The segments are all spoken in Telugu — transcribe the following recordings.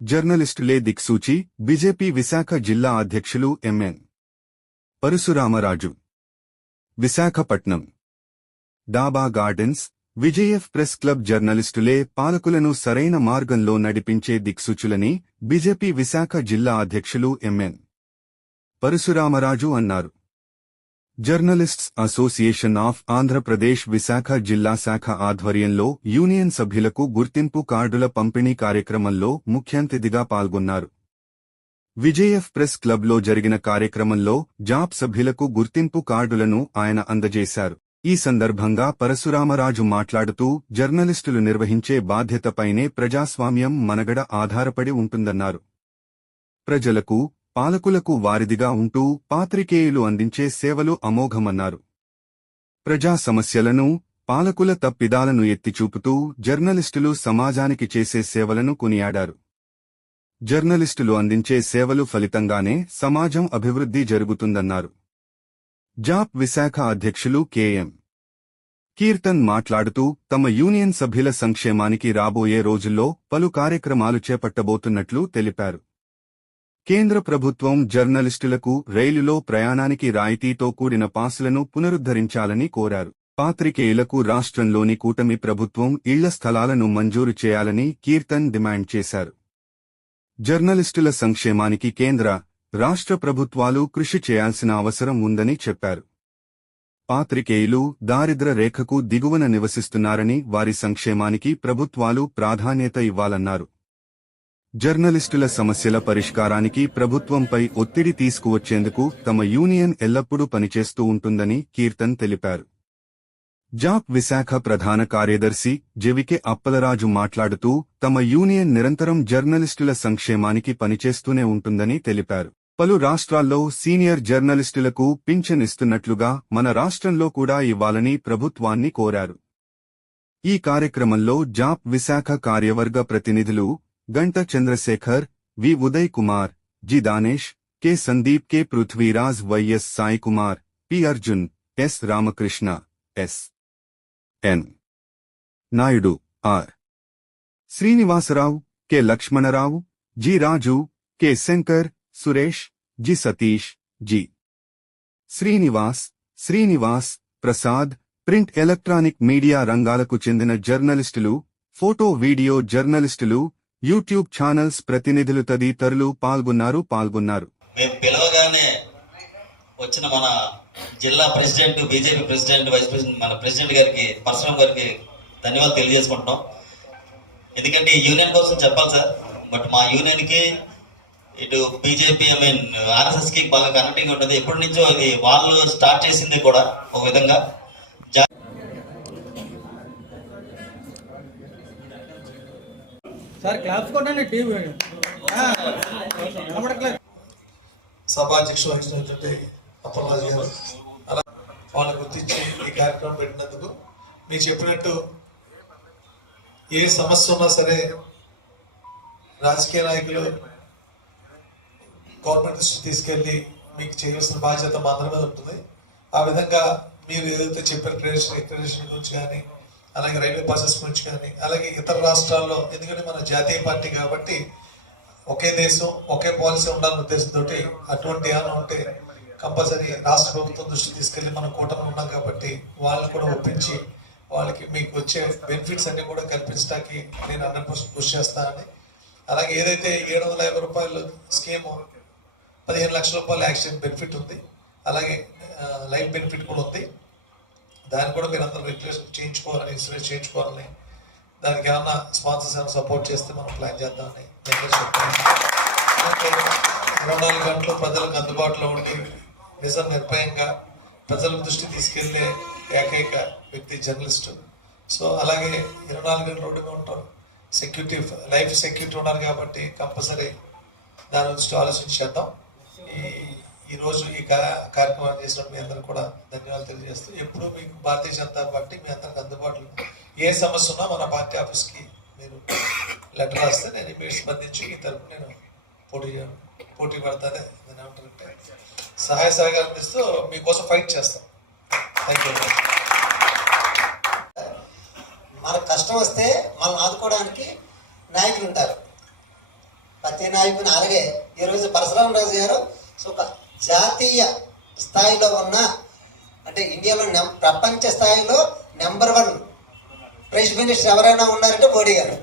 జర్నలిస్టులే దిక్సూచి బీజేపీ విశాఖ జిల్లా అధ్యక్షులు M N Parasuramaraju. Visakhapatnam. Daba gardens విజయఎఫ్ press club జర్నలిస్టులే పాలకులను సరైన మార్గంలో నడిపించే దిక్సూచులని బీజేపీ విశాఖ జిల్లా అధ్యక్షులు ఎంఎన్ పరశురామరాజు అన్నారు. Journalists association of Andhra Pradesh Visakha జిల్లా శాఖ ఆధ్వర్యంలో యూనియన్ సభ్యులకు గుర్తింపు కార్డుల పంపిణీ కార్యక్రమంలో ముఖ్యాంతిథిగా పాల్గొన్నారు. విజయఎఫ్ ప్రెస్ క్లబ్లో జరిగిన కార్యక్రమంలో జాబ్ సభ్యులకు గుర్తింపు కార్డులను ఆయన అందజేశారు. ఈ సందర్భంగా పరశురామరాజు మాట్లాడుతూ జర్నలిస్టులు నిర్వహించే బాధ్యతపైనే ప్రజాస్వామ్యం మనగడ ఆధారపడి ఉంటుందన్నారు. ప్రజలకు పాలకులకు వారిదిగా ఉంటూ పాత్రికేయులు అందించే సేవలు అమోఘమన్నారు. ప్రజా సమస్యలను పాలకుల తప్పిదాలను ఎత్తిచూపుతూ జర్నలిస్టులు సమాజానికి చేసే సేవలను కొనియాడారు. జర్నలిస్టులు అందించే సేవలు ఫలితంగానే సమాజం అభివృద్ధి జరుగుతుందన్నారు. జాప్ విశాఖ అధ్యక్షులు కెఎం. కీర్తన్ మాట్లాడుతూ తమ యూనియన్ సభ్యుల సంక్షేమానికి రాబోయే రోజుల్లో పలు కార్యక్రమాలు చేపట్టబోతున్నట్లు తెలిపారు. కేంద్ర ప్రభుత్వం జర్నలిస్టులకు రైలులో ప్రయాణానికి రాయితీతో కూడిన పాసులను పునరుద్ధరించాలని కోరారు. పాత్రికేయులకు రాష్ట్రంలోని కూటమి ప్రభుత్వం ఇళ్ళ స్థలాలను మంజూరు చేయాలని కీర్తన్ డిమాండ్ చేశారు. జర్నలిస్టుల సంక్షేమానికి కేంద్ర రాష్ట్ర ప్రభుత్వాలు కృషి చేయాల్సిన అవసరం ఉందని చెప్పారు. పాత్రికేయులు దారిద్ర రేఖకు దిగువన నివసిస్తున్నారని వారి సంక్షేమానికి ప్రభుత్వాలు ప్రాధాన్యత ఇవ్వాలన్నారు. జర్నలిస్టుల సమస్యల పరిష్కారానికి ప్రభుత్వంపై ఒత్తిడి తీసుకువచ్చేందుకు తమ యూనియన్ ఎల్లప్పుడూ పనిచేస్తూ ఉంటుందని కీర్తన్ తెలిపారు. జాప్ విశాఖ ప్రధాన కార్యదర్శి జెవికే అప్పలరాజు మాట్లాడుతూ తమ యూనియన్ నిరంతరం జర్నలిస్టుల సంక్షేమానికి పనిచేస్తూనే ఉంటుందని తెలిపారు. పలు రాష్ట్రాల్లో సీనియర్ జర్నలిస్టులకు పింఛన్ ఇస్తున్నట్లుగా మన రాష్ట్రంలో కూడా ఇవ్వాలని ప్రభుత్వాన్ని కోరారు. ఈ కార్యక్రమంలో జాప్ విశాఖ కార్యవర్గ ప్రతినిధులు Ganta Chandrasekhar V. Uday Kumar G. Danesh K. Sandeep K. Prithviraj Y S Sai Kumar P. Arjun S. Ramakrishna S. N. Naidu R. Srinivasarao K. Lakshmanarao G. Raju K. Shankar Suresh G. Satish G. Srinivas Srinivas Prasad print electronic media రంగాలకు చెందిన జర్నలిస్టులు ఫోటో వీడియో జర్నలిస్టులు యూట్యూబ్ ఛానల్స్ ప్రతినిధులు తదితరులు పాల్గొన్నారు పాల్గొన్నారు. మేము పిలవగానే వచ్చిన మన జిల్లా president BJP president vice president మన ప్రెసిడెంట్ గారికి పరశురామ్ గారికి ధన్యవాదాలు తెలియజేసుకుంటున్నాం. ఎందుకంటే యూనియన్ కోసం చెప్పాలి సార్ బట్ మా యూనియన్కి ఇటు బీజేపీ ఐ మీన్ ఆర్ఎస్ఎస్కి బాగా కనెక్టింగ్ ఉంటుంది. ఎప్పటి నుంచో ఇది వాళ్ళు స్టార్ట్ చేసింది కూడా ఒక విధంగా. సార్ క్లాప్స్ కొట్టండి టీవీ కనబడట్లేదు వహించినటువంటి అప్పలరాజు గారు అలా వాళ్ళని గుర్తించి ఈ కార్యక్రమం పెట్టినందుకు మీరు చెప్పినట్టు ఏ సమస్య ఉన్నా సరే రాజకీయ నాయకులు గవర్నమెంట్ దృష్టి తీసుకెళ్ళి మీకు చేయవలసిన బాధ్యత మాత్రమే ఉంటుంది. ఆ విధంగా మీరు ఏదైతే చెప్పారు ట్రెడిషన్ ట్రెడిషన్ గురించి కానీ అలాగే రైల్వే బస్సెస్ గురించి కానీ అలాగే ఇతర రాష్ట్రాల్లో ఎందుకంటే మన జాతీయ పార్టీ కాబట్టి ఒకే దేశం ఒకే పాలసీ ఉండాలనే ఉద్దేశంతో అటువంటి ఏమైనా ఉంటే కంపల్సరీ రాష్ట్ర ప్రభుత్వం దృష్టి తీసుకెళ్ళి మనం కూటమి ఉన్నాం కాబట్టి వాళ్ళని కూడా ఒప్పించి వాళ్ళకి మీకు వచ్చే బెనిఫిట్స్ అన్ని కూడా కల్పించడానికి నేను హండ్రెడ్ పర్సెంట్ కృషి చేస్తానని. అలాగే ఏదైతే ఏడు వందల యాభై రూపాయలు స్కీమ్ పదిహేను లక్షల రూపాయల యాక్సిడెంట్ బెనిఫిట్ ఉంది. అలాగే లైఫ్ బెనిఫిట్ కూడా ఉంది. దాన్ని కూడా మీరు అందరూ రిక్వెస్ట్ చేయించుకోవాలని ఇన్సూరెన్స్ చేయించుకోవాలని దానికి ఏమన్నా స్పాన్సర్స్ ఏమైనా సపోర్ట్ చేస్తే మనం ప్లాన్ చేద్దామని నేను చెప్తాను. ఇరవై నాలుగు గంటలు ప్రజలకు అందుబాటులో ఉండి నిజం నిర్భయంగా ప్రజల దృష్టి తీసుకెళ్ళే ఏకైక వ్యక్తి జర్నలిస్టు. సో అలాగే ఇరవై నాలుగు గంటలు రోడ్డుగా ఉంటాం ఉంటారు. సెక్యూరిటీ లైఫ్ సెక్యూరిటీ ఉన్నారు కాబట్టి కంపల్సరీ దాని గురించి ఆలోచించి చేద్దాం. ఈ ఈ రోజు ఈ కార్యక్రమాన్ని చేసిన మీ అందరూ కూడా ధన్యవాదాలు తెలియజేస్తూ ఎప్పుడు మీకు భారతీయ జనతా పార్టీ మీ అందరికి అందుబాటులో ఏ సమస్య ఉన్నా మన పార్టీ ఆఫీస్కి మీరు లెటర్ రాస్తే నేను మీరు స్పందించి ఈ తరపు నేను పోటీ చేయను పోటీ పడతానే ఏమంటారంటే సహాయ సహకారం ఇస్తూ మీకోసం ఫైట్ చేస్తాం. థ్యాంక్ యూ మనకు కష్టం వస్తే మనం ఆదుకోవడానికి నాయకులు ఉంటారు. ప్రతి నాయకుని అలాగే ఈరోజు పరశురామ రాజు గారు సో జాతీయ స్థాయిలో ఉన్న అంటే ఇండియాలో నెం ప్రపంచ స్థాయిలో నెంబర్ వన్ ప్రైజ్ మినిస్టర్ ఎవరైనా ఉన్నారంటే మోడీ గారు.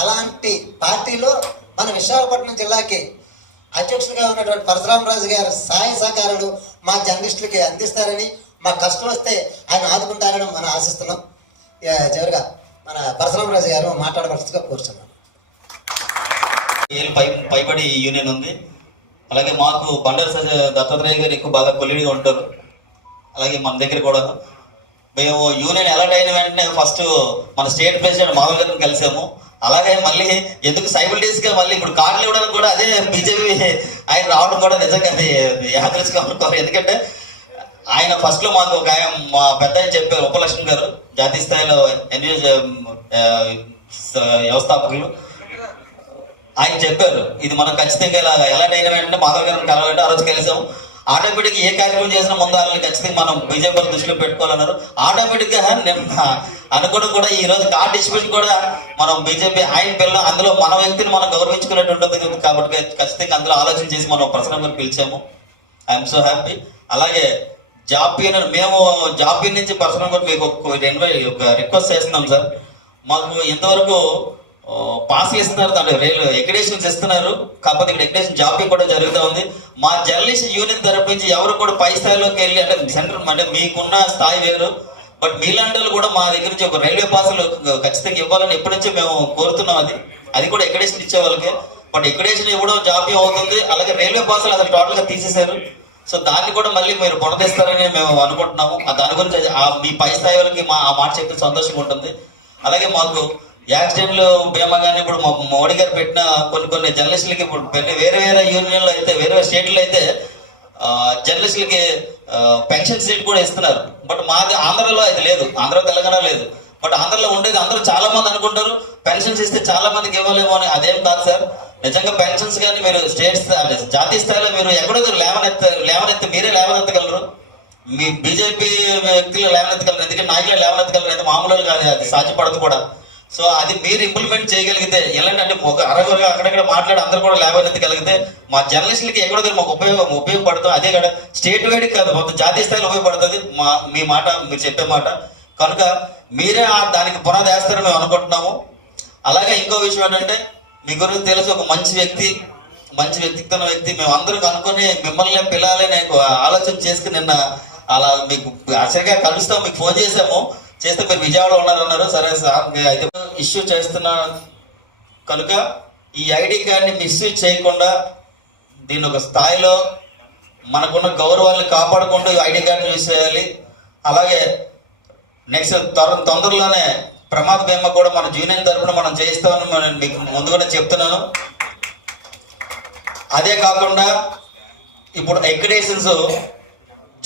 అలాంటి పార్టీలో మన విశాఖపట్నం జిల్లాకి అధ్యక్షుడిగా ఉన్నటువంటి పరశురామరాజు గారు సహాయ సహకారాలు మా జర్నలిస్టులకి అందిస్తారని మా కష్టం వస్తే ఆయన ఆదుకుంటారని మనం ఆశిస్తున్నాం. చివరిగా మన పరశురామరాజు గారు మాట్లాడవలసిగా కోరుతున్నాం పై పైబడి యూనియన్ ఉంది? అలాగే మాకు బండర్ సజ- దత్తాత్రేయ గారు ఎక్కువ బాగా కొలిడిగా ఉంటారు. అలాగే మన దగ్గర కూడా. మేము యూనియన్ ఎలర్ట్ అయిన వెంటనే ఫస్ట్ మన స్టేట్ ప్రెసిడెంట్ మాధవ్ గారిని కలిసాము. అలాగే మళ్ళీ ఎందుకు సైబిలిటీస్గా మళ్ళీ ఇప్పుడు కార్డులు ఇవ్వడానికి కూడా అదే బీజేపీ ఆయన రావడం కూడా నిజంగా అది యాదృచ్ఛికం అనుకోవాలి. ఎందుకంటే ఆయన ఫస్ట్లో మాకు ఒక ఆయన మా పెద్ద ఆయన చెప్పారు ఉపలక్ష్మి గారు జాతీయ స్థాయిలో ఎన్జిఓ వ్యవస్థాపకులు. ఆయన చెప్పారు ఇది మనం ఖచ్చితంగా ఇలా ఎలా అయిన వెంటనే మాధవ్ గారిని కలవాలంటే ఆ రోజు కలిసాం ఆటోమేటిక్గా ఏ కార్యక్రమం చేసినా ముందు వాళ్ళని ఖచ్చితంగా మనం బీజేపీ దృష్టిలో పెట్టుకోవాలన్నారు. ఆటోమేటిక్గా నిన్న అనుకోవడం కూడా ఈ రోజు కార్ డిస్ట్రిబ్యూషన్ కూడా మనం బీజేపీ ఆయన పిల్లలు అందులో మన వ్యక్తిని మనం గౌరవించుకునేట్టు ఉంటుంది కాబట్టి ఖచ్చితంగా అందులో ఆలోచన చేసి మనం ప్రసన్న పిలిచాము. ఐఎమ్ సో హ్యాపీ అలాగే జాబ్ మేము జాబ్ నుంచి పర్సనల్గా మీకు ఒక రిక్వెస్ట్ చేస్తున్నాం సార్. మాకు ఇంతవరకు పాస్ ఇస్తున్నారు దాని రైలు. ఎగ్రేషన్స్ ఇస్తున్నారు కాకపోతే ఇక్కడ ఎగ్రేషన్ జాబింగ్ కూడా జరుగుతూ ఉంది. మా జర్నలిస్ట్ యూనియన్ తరపు నుంచి ఎవరు కూడా పై స్థాయిలోకి వెళ్ళి అంటే సెంటర్ అంటే మీకున్న స్థాయి వేరు. బట్ మీలాంటి కూడా మా దగ్గర నుంచి ఒక రైల్వే పాసులు ఖచ్చితంగా ఇవ్వాలని ఎప్పటి నుంచో మేము కోరుతున్నాం అది. అది కూడా ఎగ్రేషన్ ఇచ్చే వాళ్ళకి. బట్ ఎగ్రేషన్ ఇవ్వడం జాప్యం అవుతుంది. అలాగే రైల్వే పాసులు అసలు టోటల్గా తీసేశారు. సో దాన్ని కూడా మళ్ళీ మీరు పునరుద్ధరిస్తారని మేము అనుకుంటున్నాము. దాని గురించి ఆ మీ పై స్థాయి వాళ్ళకి మా ఆ మాట చెప్తే సంతోషంగా ఉంటుంది. అలాగే మాకు యాక్సిడెంట్లు బీమా కానీ ఇప్పుడు మా మోడీ గారు పెట్టిన కొన్ని కొన్ని జర్నలిస్టులకి ఇప్పుడు వేరే వేరే యూనియన్లో అయితే వేరే వేరే స్టేట్లో అయితే జర్నలిస్టులకి పెన్షన్ సీట్ కూడా ఇస్తున్నారు. బట్ మాది ఆంధ్రలో అయితే లేదు. ఆంధ్ర తెలంగాణ లేదు. బట్ ఆంధ్రలో ఉండేది అందరూ చాలా మంది అనుకుంటారు. పెన్షన్స్ ఇస్తే చాలా మందికి ఇవ్వలేమో అని అదేం కాదు సార్. నిజంగా పెన్షన్స్ కానీ మీరు స్టేట్ స్థాయి జాతీయ స్థాయిలో మీరు ఎక్కడో లేవనెత్త లేవనెత్తి మీరే లేవనెత్తగలరు. మీ బీజేపీ వ్యక్తులు లేవనెత్తగలరు. ఎందుకంటే నాయకులు లేవనెత్తగలరు. అయితే మామూలు కాదు. అది సాధ్యపడదు కూడా. సో అది మీరు ఇంప్లిమెంట్ చేయగలిగితే ఎలాంటి అంటే ఒక అరవై అక్కడక్కడ మాట్లాడి అందరూ కూడా లేవనెత్తగలిగితే మా జర్నలిస్టులకి ఎక్కడో మాకు ఉపయోగం ఉపయోగపడుతుంది అదే కదా. స్టేట్ వైడ్ కాదు మొత్తం జాతీయ స్థాయిలో ఉపయోగపడుతుంది. మా మీ మాట మీరు చెప్పే మాట. కనుక మీరే దానికి పునాది వేస్తారని మేము అనుకుంటున్నాము. అలాగే ఇంకో విషయం ఏంటంటే మీ గురించి తెలుసు ఒక మంచి వ్యక్తి మంచి వ్యక్తిత్వం వ్యక్తి మేము అందరూ కనుక్కొని మిమ్మల్ని పిల్లాలని నాకు ఆలోచన చేసుకుని నిన్న అలా మీకు ఆశ్చర్యంగా కలుస్తాం మీకు ఫోన్ చేసాము చేస్తే మీరు విజయవాడలో ఉన్నారన్నారు సరే సార్ అయితే ఇష్యూ చేస్తున్నా కనుక ఈ ఐడి కార్డ్ని మిస్యూజ్ చేయకుండా దీన్ని ఒక స్థాయిలో మనకున్న గౌరవాన్ని కాపాడుకుంటూ ఈ ఐడి కార్డుని యూజ్ చేయాలి. అలాగే నెక్స్ట్ త్వర తొందరలోనే ప్రమాద బీమా కూడా మన యూనియన్ తరఫున మనం చేయిస్తామని మనం మీకు ముందుగానే చెప్తున్నాను. అదే కాకుండా ఇప్పుడు ఎగ్రేషన్స్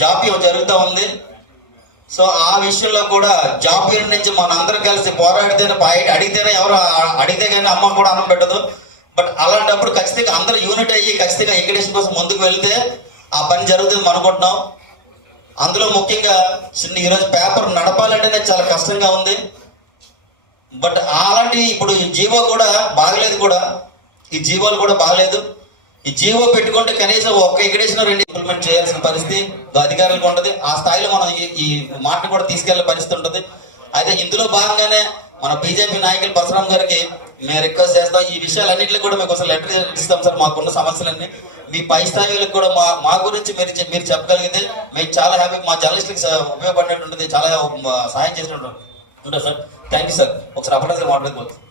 జాప్యం జరుగుతూ ఉంది. సో ఆ విషయంలో కూడా జాప్యం నుంచి మనందరం కలిసి పోరాడితేనే బయట అడిగితేనే ఎవరు అడిగితే కానీ అమ్మ కూడా అన్నం పెట్టదు. బట్ అలాంటప్పుడు ఖచ్చితంగా అందరూ యూనిట్ అయ్యి ఖచ్చితంగా ఎగ్రేషన్ కోసం ముందుకు వెళ్తే ఆ పని జరుగుతుంది అనుకుంటున్నాం. అందులో ముఖ్యంగా చిన్న ఈరోజు పేపర్ నడపాలంటేనే చాలా కష్టంగా ఉంది. బట్ అలాంటి ఇప్పుడు ఈ జీవో కూడా బాగలేదు కూడా. ఈ జీవోలు కూడా బాగలేదు. ఈ జీవో పెట్టుకుంటే కనీసం ఒక్క ఎక్కడేసిన రెండు ఇంప్లిమెంట్ చేయాల్సిన పరిస్థితి అధికారులకు ఉంటుంది. ఆ స్థాయిలో మనం ఈ- మాట మాటను కూడా తీసుకెళ్ళే పరిస్థితి ఉంటుంది. అయితే ఇందులో భాగంగానే మన బీజేపీ నాయకులు బసరాం గారికి మేము రిక్వెస్ట్ చేస్తాం. ఈ విషయాలన్నింటిలో కూడా మీకు ఒకసారి లెటర్ ఇస్తాం సార్ మాకున్న సమస్యలన్నీ. మీ పై స్థాయిలకు కూడా మా మా గురించి మీరు మీరు చెప్పగలిగితే మేము చాలా హ్యాపీ మా జర్నలిస్టులకి ఉపయోగపడినట్టు ఉంటుంది చాలా సహాయం చేసినట్టు ఉంటుంది సార్. థ్యాంక్ యూ సార్ ఒకసారి అప్పటికే మాట్లాడుకోవచ్చు.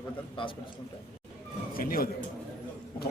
ఇప్పుడే కాదు వెళ్ళిపోతారు సిన్ని తీసుకుంటే ఫిన్ని అవుతుంది ముఖం